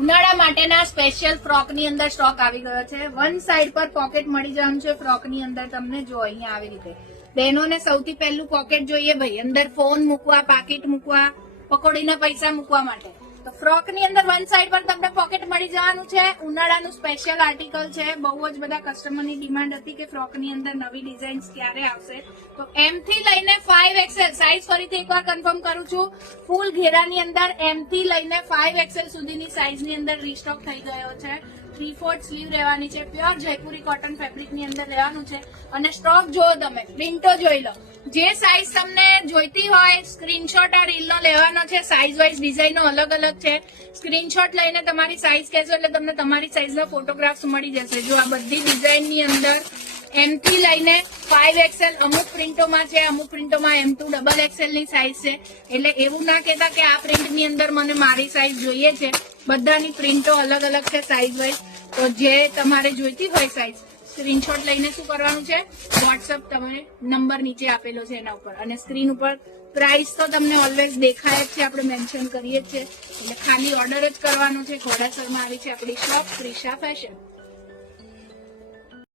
ઉનાળા માટેના special frock ની અંદર સ્ટોક આવી ગયો છે. વન સાઈડ પર પોકેટ મળી જવાનું છે ફ્રોક ની અંદર. તમને જો અહીંયા આવી રીતે બહેનોને સૌથી પહેલું પોકેટ જોઈએ ભાઈ, અંદર ફોન મૂકવા, પાકીટ મૂકવા, પકોડીના પૈસા મૂકવા માટે. તો ફ્રોક ની અંદર વન સાઈડ પર તમને પોકેટ મળી જવાનું છે. ઉનાળાનું સ્પેશિયલ આર્ટિકલ છે. બહુ જ બધા કસ્ટમરની ડિમાન્ડ હતી કે ફ્રોક ની અંદર નવી ડિઝાઇન્સ ક્યારે આવશે. તો M થી લઈને 5XL સાઈઝ ફરીથી એકવાર કન્ફર્મ કરું છું, ફૂલ ઘેરાની અંદર M થી લઈને 5XL સુધીની સાઈઝની અંદર રીસ્ટોક થઈ ગયો છે. 3/4 સ્લીવ રહેવાની છે. પ્યોર જયપુરી કોટન ફેબ્રિક ની અંદર રહેવાનું છે. અને સ્ટોક જો તમે પ્રિન્ટો જોઈ લો, જે સાઈઝ તમને જોઈતી હોય સ્ક્રીનશોટ આ રીલ નો લેવાનો છે. સાઈઝ વાઇઝ ડિઝાઇનો અલગ અલગ છે. સ્ક્રીનશોટ લઈને તમારી સાઈઝ કહેશો એટલે તમને તમારી સાઈઝના ફોટોગ્રાફ્સ મળી જશે. જો આ બધી ડિઝાઇન ની અંદર M થી લઈને 5XL અમુક પ્રિન્ટોમાં છે, અમુક પ્રિન્ટોમાં M2 XXL ની સાઈઝ છે. એટલે એવું ના કહેતા કે આ પ્રિન્ટ ની અંદર મને મારી સાઈઝ જોઈએ છે. બધાની પ્રિન્ટો અલગ અલગ છે સાઈઝ વાઇઝ. તો જે તમારે જોઈતી હોય સાઈઝ સ્ક્રીનશોટ લઈને શું કરવાનું છે, વોટ્સઅપ તમે નંબર નીચે આપેલો છે એના ઉપર, અને સ્ક્રીન ઉપર પ્રાઇસ તો તમને ઓલવેઝ દેખાય જ છે, આપણે મેન્શન કરીએ જ છે. એટલે ખાલી ઓર્ડર જ કરવાનો છે. ઘોડાસરમાં આવી છે આપણી શોપ ત્રિષા ફેશન.